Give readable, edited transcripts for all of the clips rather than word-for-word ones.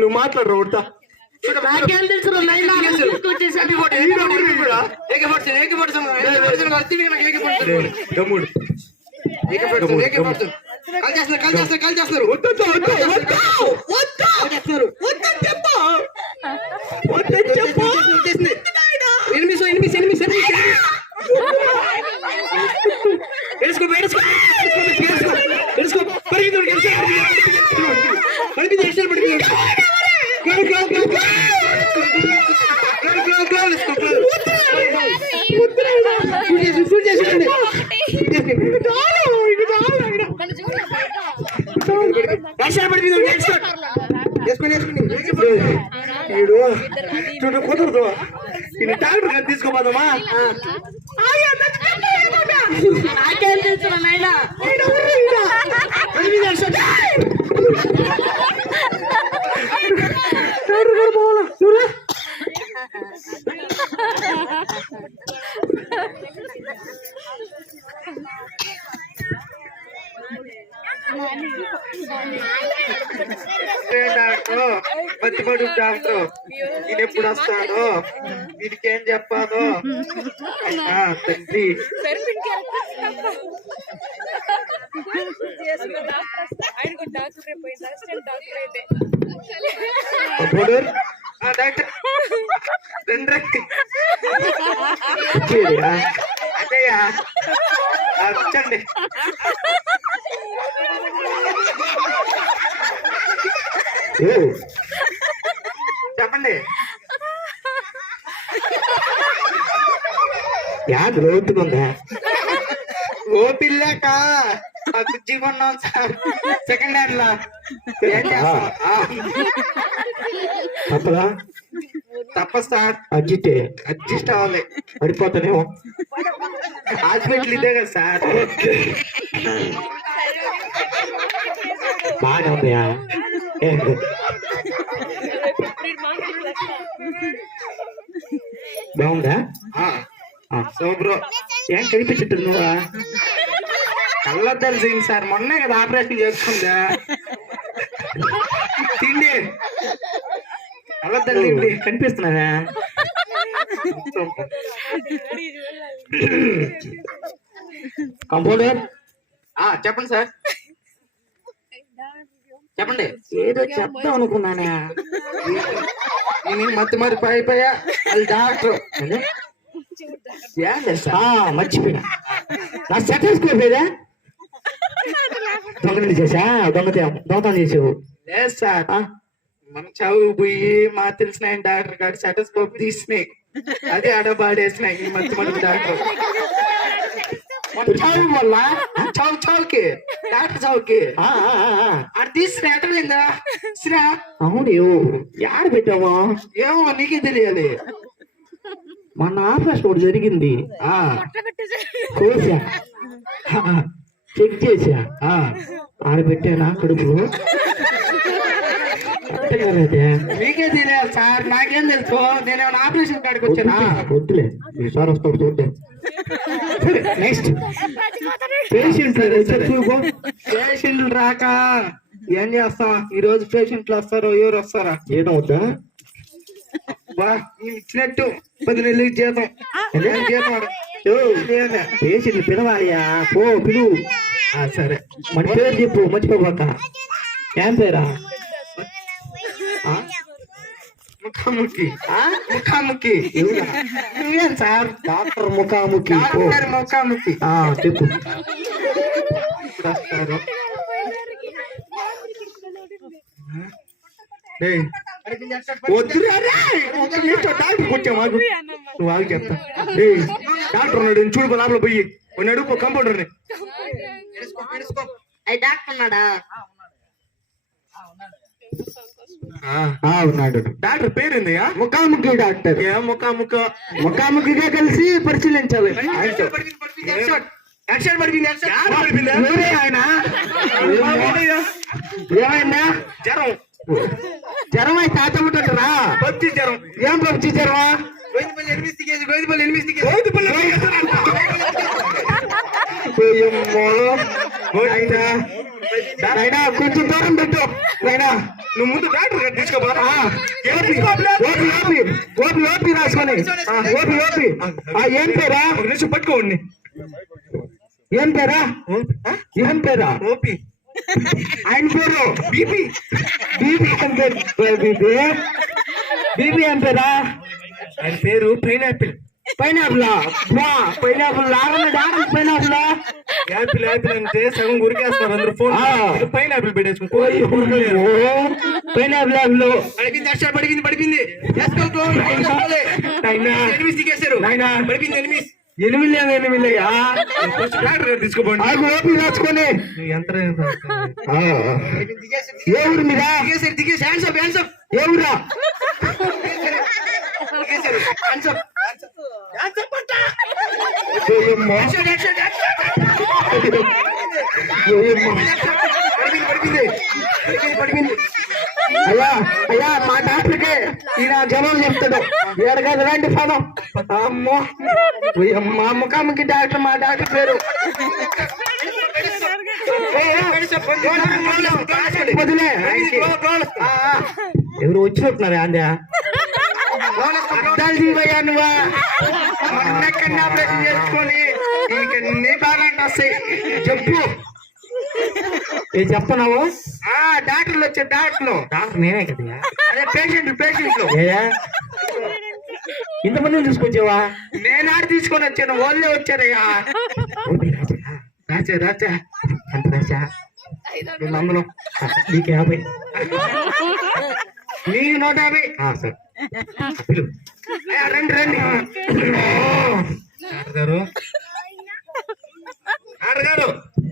నువ్వు మాట్లాడరు ఉడతా కాల్ చేస్తున్నారు కుదరదు ఇది డాక్టర్ తీసుకోపోదామా నాకేం తెలుసు నాయనా డాక్టర్ మర్చిపడు డాక్టర్ నేను ఎప్పుడు వస్తాను దీనికేం చెప్పాను తండ్రి డాక్టర్ అదయ్యా వచ్చండి చెప్పండి యాद అవుతుందా ఓ పిల్లక కుర్చీ కొన్నాం సార్ సెకండ్ హ్యాండ్ లా ఏం చేస్తాం తప్పదా తప్ప సార్ అడ్జస్ట్ అవ్వాలి పడిపోతానేమో హాస్పిటల్ ఇదే కదా సార్ బాగానే ఉందయా బాగుందా సూపర్ ఏం కనిపించట్టు నువ్వా కళ్ళద్దాలు సింగ్ సార్ మొన్నే కదా ఆపరేషన్ చేసుకుందా తిండి కళ్ళద్దాలు తిండి కనిపిస్తున్నావా కంపౌండర్ చెప్పండి సార్ చెప్పండి ఏదో చెప్తాం అనుకున్నానా నేను మత్తి అయిపోయా అది డాక్టర్ మర్చిపోయినా నా సెటెస్కోపోయేదా దొంగతనం చేసా దొంగతనం చేసావు లేదు సార్ మనం చదువు పోయి మా తెలిసిన ఆయన డాక్టర్ గారు సెటస్కోప్ తీసినాయి అదే అడబాడేసినాయి ఈ మత్తి డాక్టర్ చదువు వల్ల చౌకి డాక్టర్ చౌకి అది తీసిన ఎటమైందా అవును యాడ పెట్టావా ఏమో నీకే తెలియాలి మన ఆపరేషన్ ఒకటి జరిగింది కోసా చెక్ చేసా ఆడ పెట్టానా కడుపులో మీకే తెలియాలి సార్ నాకేం తెలుసు నేనేమైనా ఆపరేషన్ కాడికి వచ్చానా వద్దులే ఈసారి వస్తా వద్దు సరే నెక్స్ట్ పేషెంట్లు రాక ఏం చేస్తాం ఈ రోజు పేషెంట్లు వస్తారో ఎవరు వస్తారా ఏదవుతా ఇచ్చినట్టు 10 నెలలు జీతం పేషెంట్లు పిలవాలయా పో పిలువు సరే మన పేరు చెప్పు మర్చిపోక ఏం పేరా ముఖాముఖి ముఖాముఖి నువ్వేం సార్ డాక్టర్ ముఖాముఖి ముఖాముఖి చెప్పు నువ్వు ఆగి చెప్తా డాక్టర్ ఉన్నాడు చూడు లోపల పోయి ఉన్నాడు కంపౌండర్ డాక్టర్ ఉన్నాడా ఉన్నాడు డాక్టర్ పేరుందయా ముఖాముఖి డాక్టర్ ముఖాముఖిగా కలిసి పరిశీలించాలి ఆయన ఏమైందా జ్వరం జ్వరం అయితే తాత ఉంటుంటారా? పచ్చి జ్వరం. ఏం పచ్చి జ్వరమా? గోధుమలు 8 కేజీ, గోధుమలు 8 కేజీ. నాయనా కొంచెం దూరం పెట్టు నాయనా. నువ్వు ముందు డాక్టర్ గారు తీసుకోబోరా. ఓపి రాసుకొని ఓపి. ఏం పేరా? ఒక నిమిషం పట్టుకోండి. ఏం పేరా? ఏం పేరా? ఓపీ. ఆయన పేరు బీపీ. బీబీ ఏం పేరు? బీబీ ఏం పేరా? ఆయన పేరు పైనాపిల్. పైనాపిల్ పైనాపిల్ లాగడం పైనాపిల్ యాపిల్ యాపిల్ అంటే సగం ఉరికేస్తారు అందరూ. ఫోన్ పైనాపిల్ పెట్టేసుకుని పైనాపిల్ యాపిల్ పడిపింది. అక్షర పడిపింది. పడిపింది. ఎనిమిది దిగేశారు. పడిపింది 8. ఎనిమిదిలయ్యా. డాక్టర్ గారు తీసుకోపోండి. నాకు ఓపి రాసుకొని ఎంత ఏ ఊరు మీరా? దిగేశారు. దిగేసి హ్యాండ్సప్ హ్యాండ్సప్. ఏ ఊరా? హ్యాండ్సప్. అయ్యా అయ్యా మా డాక్టర్కి ఈయన జవాబు చెప్తాడు. ఏడగదు రండి ఫలం. అమ్మో మా ముఖాముఖి డాక్టర్ మా డాక్టర్ పేరు వదిలే. ఎవరు వచ్చినట్టున్నారా అందా? అద్దాలు తీవయ్యా నువ్వా. మొన్నకన్నా ఆపరేషన్ చేసుకొని నీకన్నీ బాగా వస్తాయి. చెప్పు ఏ చెప్పనావు? డాక్టర్లు వచ్చే డాక్టర్లు. డాక్టర్ నేనే కదా. అదే పేషెంట్లు ఇంతమందిని తీసుకొచ్చావా? నేను ఆడ తీసుకొని వచ్చాను. వాళ్ళే వచ్చారయ్యా. రాచా ఎంత రాచా? 200. నీకు 50. నీకు 150. సార్ రండి రండి. డాక్టర్ గారు.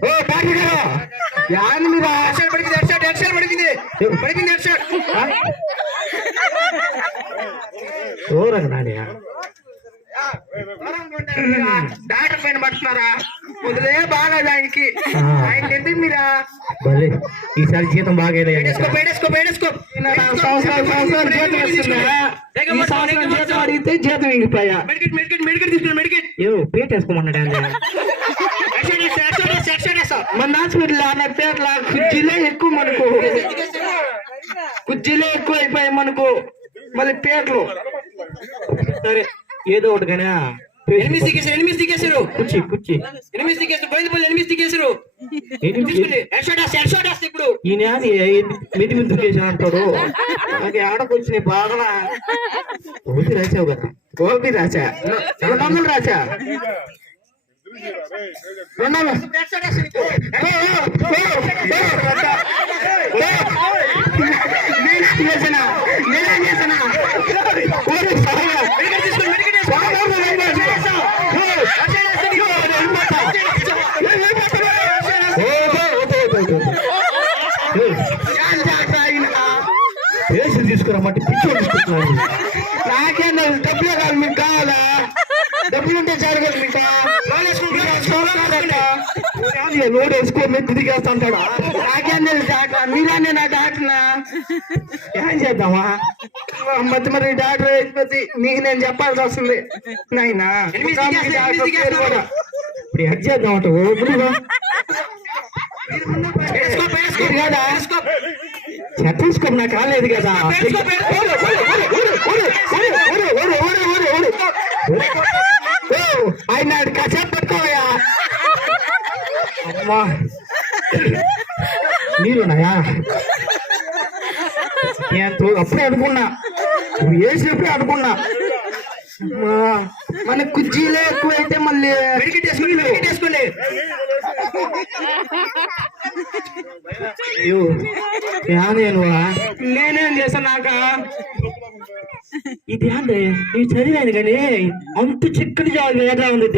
ఓ డాక్టర్ గారు యాని మీరు హెడ్షాట్ పడిపోయింది. హెడ్షాట్ పడిపోయింది. హెడ్షాట్ ఎవరండి నాడియా? డాక్టర్ పైన పడుతున్నారా? మొదలే బాగాలేదు ఆయనకి. ఆయన ఎందుకు మీరా? ఈసారి జీతం బాగా అడిగితే జీతం ఇంకిపోయా. పేట వేసుకోమన్నాడు. మన హాస్పిటల్ అన్న పేర్ల కుర్చీలే ఎక్కువ మనకు. కుర్చీలే ఎక్కువ అయిపోయాయి మనకు. మళ్ళీ పేర్లు సరే ఏదో ఒకటి కానీ 8 దిగేశారు. కుర్చీ 8 దిగేశారు. 8 దిగేశారు. ఇప్పుడు ఈయన మిది దిగేసాను అంటాడు. నాకు ఆడకొచ్చినాయి బాగా. ఓపి రాశావు కదా? ఓపి రాశా. 200 రాశా. 200. నేనేం చేసానా? తీసుకురమ్మంటే పిచ్చి తీసుకుంటున్నాను. నాకేం డబ్బులే కాదు. మీకు కావాలా? డబ్బులుంటే చాలు కదా మీకు. లోడ్ వేసుకో తిరిగేస్తా అంటాడా? నాకేం తెలుసు డాక్టర్? మీరానే నా డాక్టర్. ఏం చేద్దామా? మరి డాక్టర్ అయిపోతే మీకు నేను చెప్పాల్సి వస్తుంది. నాయనా ఇప్పుడు ఎడ్ చేద్దాం అంట. కదా చెట్టేసుకో. నాకు రాలేదు కదా. ఆయన కసేపు పట్టుకోవయా. అమ్మా నీరున్నాయా? అప్పుడే అనుకున్నా. వేసినప్పుడే అనుకున్నా. మన కుర్చీలే ఎక్కువైతే మళ్ళీ వేసుకోండి. నేనేం చేశాను? నాక ఇది అండి నేను చదివాను కానీ అంత చిక్కటి జాబ్ ఏదా ఉంది.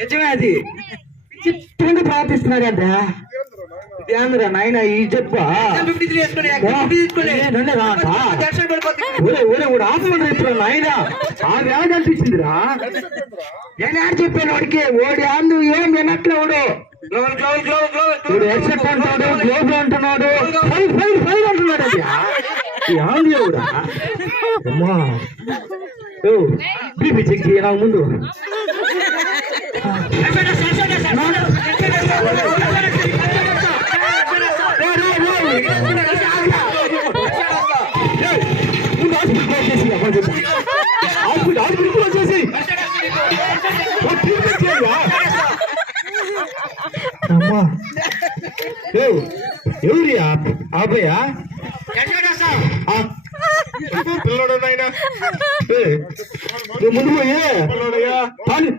నిజమే అది. చిత్రంగా ప్రవర్తిస్తున్నాడు అంట. ధ్యానరా నాయన ఈ చెప్ప నాయన ఆ వేళ కనిపించిందిరా. నేను ఆడ చెప్పాను వాడికి. ఓడి అందు ఏం వినట్లే వాడు. వీడు హెడ్సెట్ అంటాడు, గ్లోబ్ అంటున్నాడు, ఫైర్ ఫైర్ ఫైర్ అంటున్నాడు. అది ఏంది ఎవడా? అమ్మా బీపీ చెక్ చేయ నాకు ముందు. అమ్మా ఎవరి అబ్బాయా పిల్లడు నాయన ముందు పోయే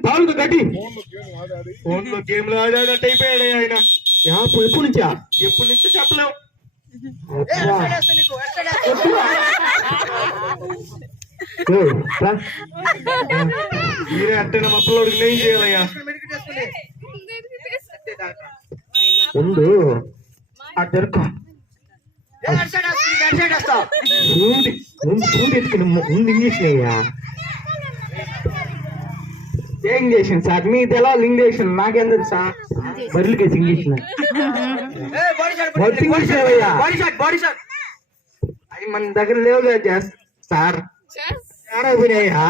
తాళుతో కట్టి ఫోన్ లో గేమ్లు ఆడాడంటే అయిపోయాడు ఆయన. ఎప్పుడు నుంచా? ఎప్పటి నుంచో చెప్పలేం. మీరే అంటే మా పిల్లడికి నేను చేయాలయ్యా. ముందు ఆ దొరక ముందు ఎత్తుకుని ముందు ఇంగ్లీష్ అయ్యా. ఏ ఇంగ్లీషన్ సార్? మీకు తెలవాలి ఇంగ్లీషన్, నాకేం తెలుసా? బర్రెలకేసి ఇంగ్లీష్ అది మన దగ్గర లేవు కదా సార్. ఆడపోయినాయా?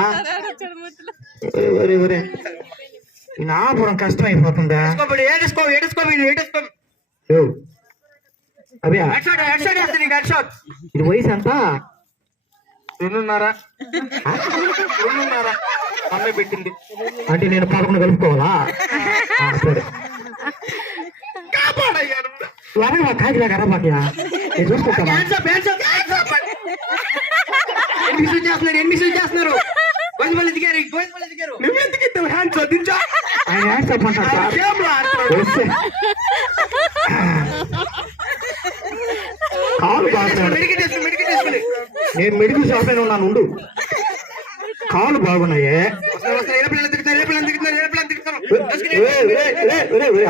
నాపురం కష్టం అయిపోతుందా? అభ్యా ఇది వయసు ఎంత? 2.5 అమ్మాయి పెట్టింది. అంటే నేను 11 కలుపుకోవాలా? సరే వరవా కాకిలాగా అరబాకియా నేను చూసుకుంటాను. చేస్తున్నారు నువ్వెందుకు ఇద్దావు హ్యాండ్స్ దించా? ఆయన హ్యాండ్స్ అప్ అంటారు సార్. కాలు బాగున్నాడు. నేను మెడికల్ షాప్ అయినా ఉన్నాను. ఉండు, కాలు బాగున్నాయే.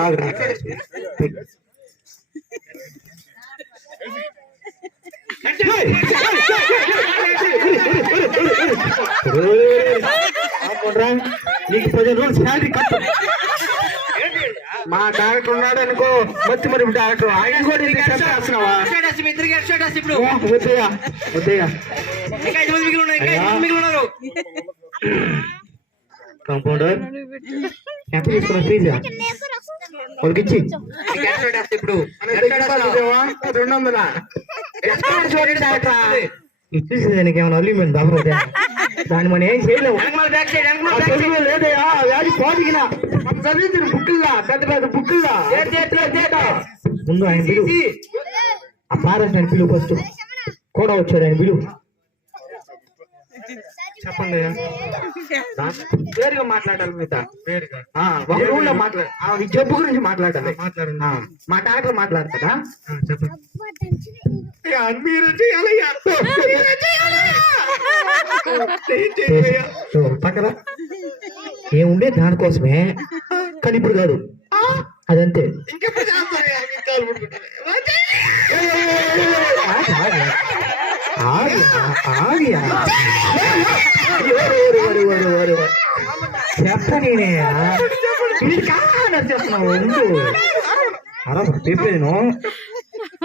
ఆగురా. నీకు 10 రోజులు శాలరీ కట్టు. మా డాక్టర్ ఉన్నాడు అనుకో, మత్తి మరి డాక్టర్ ఆయన కూడా వస్తున్నావా? వద్దయ్యా వద్దయ్యా. కాంపౌండర్ ఎంత తీసుకున్నా ఫీజా? వాళ్ళకి ఇచ్చి ఇప్పుడు 200 ఇచ్చేసేదానికి ఏమైనా అల్లిపోయింది దబ్బ. దాన్ని మనం ఏం చేయలేము. లేదయా వ్యాధి పోదిగినా చదివింది బుక్కుల్లా, పెద్ద పెద్ద బుక్కుల్లా. ముందు ఆయన పిలువు, ఆ పారెంట్ ఆయన పిలువు. ఫస్ట్ కూడా వచ్చాడు ఆయన పిలువు. చెప్పండి. పేరుగా మాట్లాడాలి మీతో. పేరుగా ఒక రూమ్ లో మాట్లాడాలి. జబ్బు గురించి మాట్లాడాలి. మాట్లాడండి. మా డాక్టర్ మాట్లాడతాడా? చెప్పండి. మీరు చేయాలయ్యా. పక్కన ఏముండే దానికోసమే, కానీ ఇప్పుడు కాదు. అదంతే. ఇంకెప్పుడు చేస్తారయ్యా? మీ కాలు పట్టుకుంటారు. చెప్పనే చేస్తున్నావు. ఉండు అలా చెప్పాను.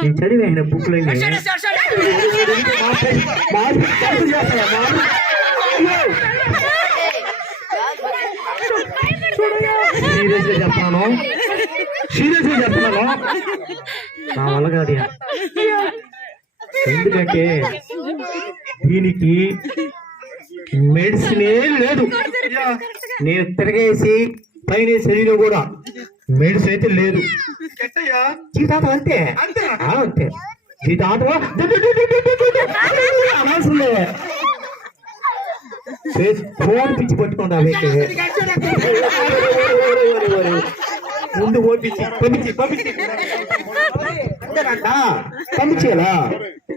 నేను చదివాను బుక్లో. సీరియస్ గా చెప్తాను, సీరియస్ గా చెప్తున్నాను. నా వల్ల కాదు. ఎందుకంటే దీనికి మెడిసిన్ లేదు. నేను తిరగేసి పైన శరీరం కూడా మెడిసిన్ అయితే లేదు. జీవితాంతం అంతే అంతే. జీవితాంతం అనాల్సిందే. ఫోన్ పిచ్చి పట్టుకుంటా. ముందు ఓపించి పంపించి పంపించి అంతేనంట. పంపించేలా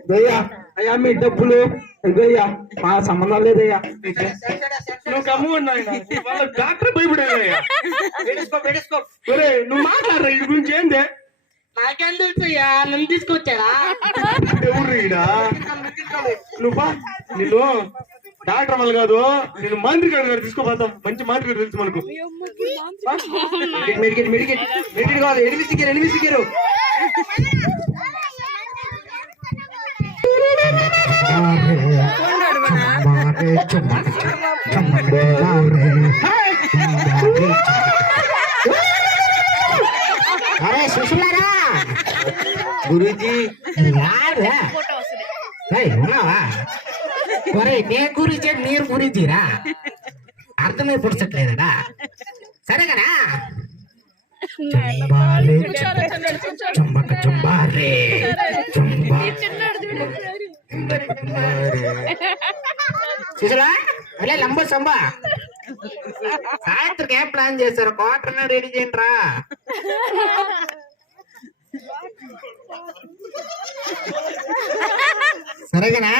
దయ్యా అయ్యా మీ డబ్బులు ఇదయ్యా, మా సంబంధం లేదయ్యా. నువ్వు కమ్మున్నా వాళ్ళ డాక్టర్ భయపడాలయ్యా. నువ్వు మాట్లాడరా ఈ గురించి? ఏందే నాకేం తెలుసయ్యా? నన్ను తీసుకొచ్చారా? ఎవరు ఈడా? నువ్వు నిన్ను డాక్టర్ అమ్మలు కాదు నేను మంత్రి గారు తీసుకోపోతాం. మంచి మంత్రి గారు తెలుసు మనకు. మెడికెట్ మెడికెట్ మెడికెట్ కాదు, ఎనిమిది సిగ్గరు అరే సుశీలారా గురూజీ ఉన్నావా? ఒరే నే గురించి మీరు గురించిరా అర్థమై పుడచట్లేదడా? సరేగానా? చుంబక చుంబారే సుశీలా అలే లంబ సంబ సాయంత్రం ఏం ప్లాన్ చేశారు? క్వార్టర్ రెడీ చేయండి రా. సరేగానా?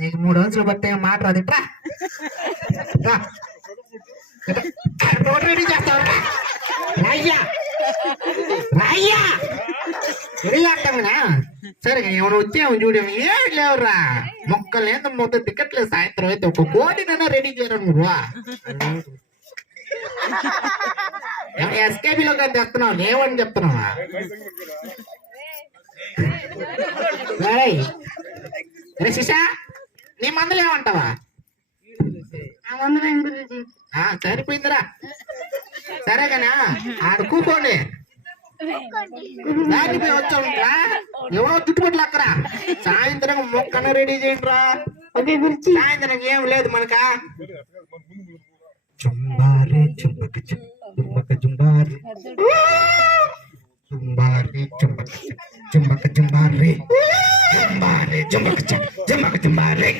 నీకు 3 రోజులు బట్టే మాట రాదు. ఇట్రా రెడీ చేస్తావా? రాయ్యా రాయ్యా రెడీ చేస్తామనా? సరే ఎవరు వచ్చాము చూడము. ఏమి లేవురా, మొక్కలు ఎంత మొత్తం టికెట్లేదు. సాయంత్రం అయితే ఒక కోటినైనా రెడీ చేయరు నువ్వు. ఎస్కేబీలో కానీ చెప్తున్నావు, లేవని చెప్తున్నావా? రే శిషా, నీ మందులు ఏమంటావా? సరిపోయిందిరా. సరేగానా? కూకోండి. దానిపై వచ్చా ఎవరో చుట్టుపట్లు అక్కరా. సాయంత్రం మొక్కన రెడీ చేయండి రా. సాయంత్రం ఏం లేదు మనక. చుంబారే చుంబక చుంబక చుంబారే చుంబారే చుంబక చుంబక చుంబారే చుంబారే చుంబక చుంబక చుంబారే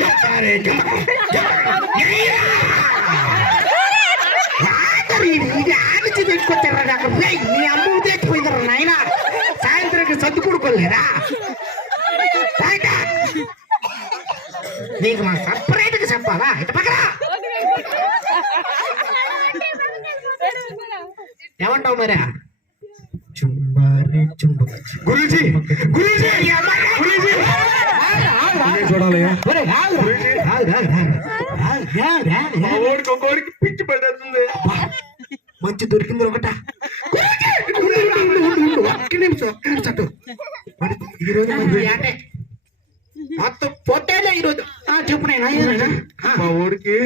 చుంబారే చుంబక తెచ్చుకొచ్చారా? నీ అమ్మ తెచ్చిపోయిందరా నాయన. సాయంత్రం సర్దు కొడుకోలేదా? నీకు మా సపరేట్ గా చెప్పాలా? ఇటు పక్కరా. ఏమంటావు మరి? చుంబారే చుంబక గురూజీ గురూజీ గురూజీ ఒక్కోడికి పిచ్చి పడుతుంది. మంచి దొరికింది ఒకట. ఒక్క నిమిషం ఈరోజు మొత్తం పొట్టేలే ఈరోజు. చెప్పు నాయనా. మా ఊరికి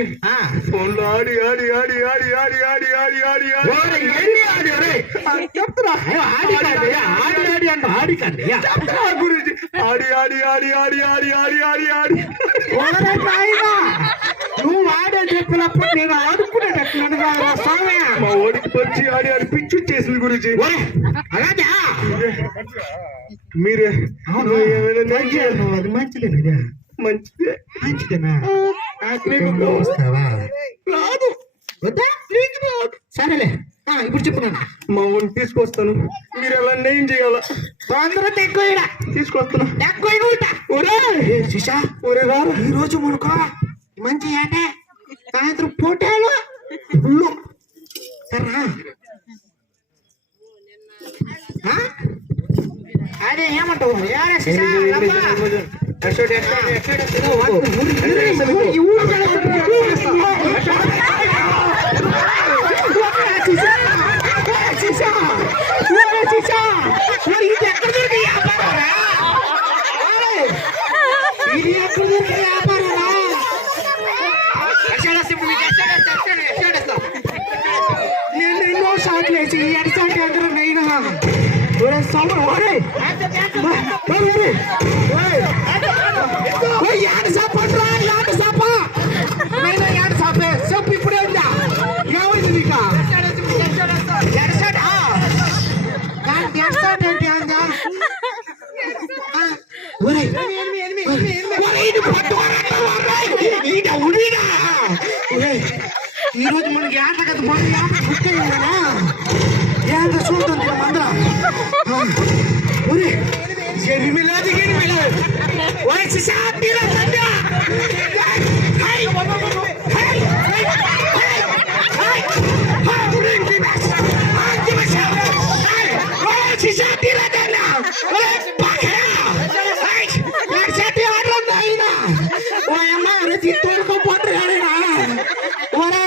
ఫోన్లో ఆడి ఆడి ఆడి ఆడి ఆడి ఆడి ఆడి ఆడి చెప్తున్నా ఆడి ఆడి అంట ఆడి కండి గురించి ఆడి ఆడి ఆడి ఆడి ఆడి ఆడి ఆడి ఆడి నువ్వు ఆడని చెప్పినప్పుడు నేను ఆడుకునేటట్టున్నాను కదా స్వామి. మా ఊరికి వచ్చి ఆడి ఆడి పిచ్చి చేసింది గురించి. అలాగే మీరే అది మంచిదేనా? మంచిదే. మంచిదేనా? వస్తావా? రాదు. వద్దా? సరేలే, ఇప్పుడు చెప్పున్నాను. మా ఊరికి తీసుకొస్తాను. మీరు ఎలా ఏం చేయాలా? తొందరగా ఎక్కువ తీసుకొస్తాను. శిషా ఊరే గారు ఈ రోజు మనకో మంచి ఆటే. సాయంత్రం పోటాలు సరేనా? అదే ఏమంటావు? ఇది ఎక్కడ దొరికి వ్యాపారమా? నేను ఎన్నో షాట్లు వేసి ఎడసాటి అందరూ నైనా చెప్పు ఇప్పుడే ఉందా? ఏమైంది నీకు? ఈ రోజు మనకి ఆట కదా, మన ఆట బుక్ అయ్యిందా? ఏంట చూస్తుంది మందర వేసి తోడుకోపోతారు. ఒరే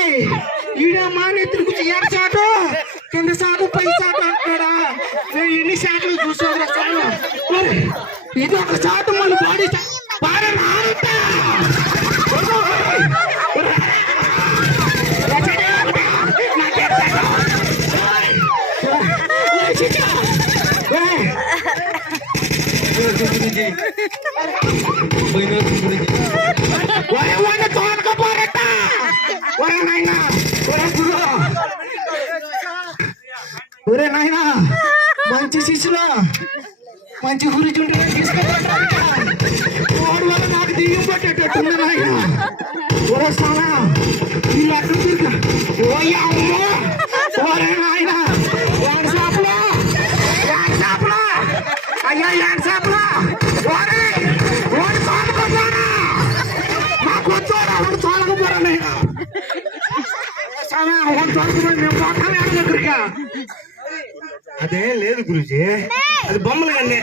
ఈడే మా నెత్తులు కూర్చొని ఏడు చాటు కింద సాటు పై చాటు అంటాడా? నేను ఎన్ని చాట్లు చూసాను చాలు. ఇది ఒక చాటు మళ్ళీ బాడీ బాగా ఆడుతా. ఒరే నాయనా మంచి శిష్యులో మంచి గురించి ఉంటే వాడి వల్ల నాకు దియ్యం పట్టేటట్టుంది నాయన. ఒరే సానా ఇలా ఓరే నాయన వాడి షాపులో అయ్యా ల్యాండ్ షాపులో వాడి తోలకపోరా నాకు వచ్చారా వాడు తోలకపోరా నాయన. సానా వాడు తోలకపోయి మేము పోతామే ఆడ దగ్గరికా. అదేం లేదు గురుజీ, అది బొమ్మలు కన్నీ.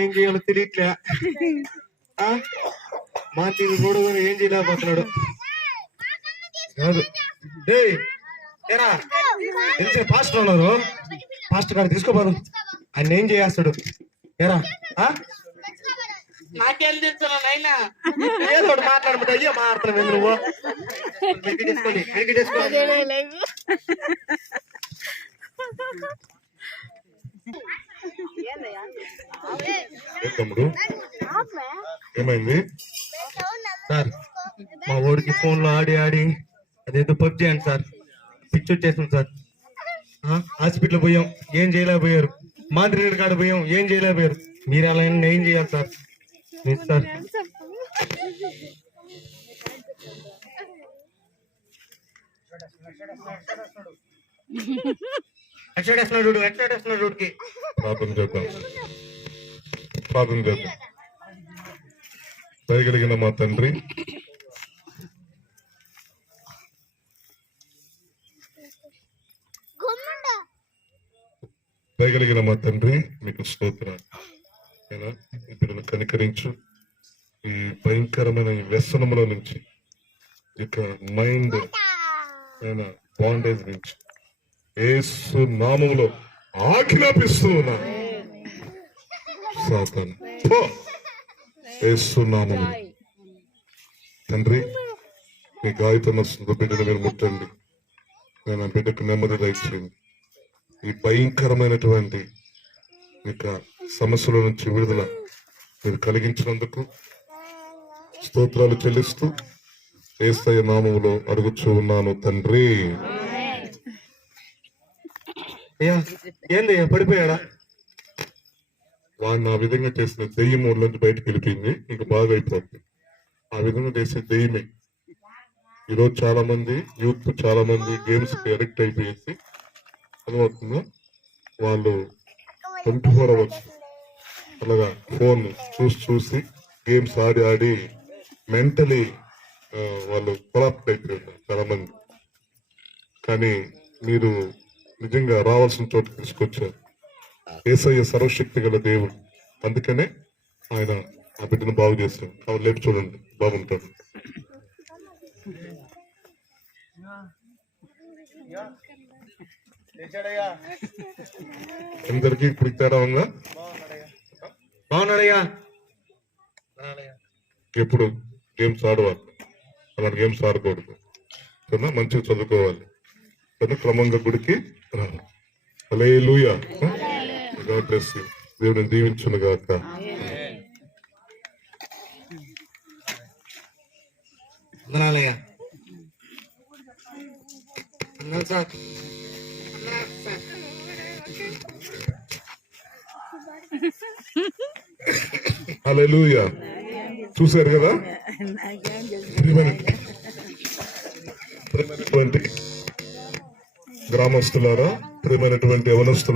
ఏం చేయాలో తెలియట్లే. మా తీరు కూడా ఏం చేయలేకపోతున్నాడు. కాదు ఏరా తెలిసే పాస్టర్ ఉన్నారు, పాస్టర్ గారు తీసుకోపోదు. ఆయన ఏం చేస్తాడు ఏరా? నాకేం తెలుసు నాయనా? ఏదో ఒకటి మాట్లాడమంటే అయ్యో మాట్లాడలేదు నువ్వు. తమ్ముడు ఏమైంది సార్? మా ఊరికి ఫోన్ లో ఆడి ఆడి అదేదో పబ్జీ అండి సార్, పిచ్చి వచ్చేసింది సార్. హాస్పిటల్ పోయాం, ఏం చేయలేకపోయారు. మాంత్రి కాడ పోయాం, ఏం చేయలేకపోయారు. మీరు అలా ఏం చేయాలి సార్? Please sir. ఎట్లేస్తున్నాడు ప్రార్థన చేద్దాం, ప్రార్థన చేద్దాం. దయగలిగిన మా తండ్రి, దయగలిగిన మా తండ్రి మీకు స్తోత్రాలు. ఇప్పుడు కనికరించు. ఈ భయంకరమైన ఈ వ్యసనముల నుంచి, ఇక మైండ్ బాండేజ్ నుంచి యేసు నామములో ఆజ్ఞాపిస్తూ ఉన్నా. సాతాను పో, యేసు నామములో. తండ్రి మీ గాయతో బిడ్డను మీరు ముట్టండి. నేను ఆ బిడ్డకు నెమ్మది దయచేయండి. ఈ భయంకరమైనటువంటి ఇక సమస్యల నుంచి విడుదల మీరు కలిగించినందుకు స్తోత్రాలు చెల్లిస్తూ యేసయ్య నామములో అడుగుచూ ఉన్నాను తండ్రి. అయ్యా ఏందయ్యా పడిపోయాడా? వాడిని ఆ విధంగా చేసిన దెయ్యం ఊళ్ళోంచి బయటకు వెళ్ళిపోయింది. ఇంక బాగా అయిపోతుంది. ఆ విధంగా చేసే దెయ్యమే. ఈరోజు చాలా మంది యూత్ చాలా మంది గేమ్స్ కి అడిక్ట్ అయిపోయేసి అర్థమవుతుందా, వాళ్ళు 24 hours అలాగా ఫోన్ చూసి గేమ్స్ ఆడి ఆడి మెంటలీ వాళ్ళు కొలాప్ట్ అయిపోయారు చాలా మంది. కానీ మీరు నిజంగా రావాల్సిన చోటు తీసుకొచ్చారు. యేసయ్య సర్వశక్తి గల దేవుడు, అందుకనే ఆయన ఆ బిడ్డను బాగు చేస్తాడు. కాబట్టి లేపు చూడండి, బాగుంటాడు. అందరికి ఇప్పుడు తేడా ఉందా? బాగున్నాడయ్యా. ఎప్పుడు గేమ్స్ ఆడవాలి, అలాంటి గేమ్స్ ఆడకూడదు. కన్నా మంచిగా చదువుకోవాలి, కన్నా క్రమంగా గుడికి రావాలి. హల్లెలూయా. God bless you. దేవుడిని దీవించును గాక. వందనాలయ్యా. Sir hallelujah. చూశారు కదా ప్రియమైనటువంటి గ్రామస్తులారా, ప్రియమైనటువంటి యవనస్తులారా,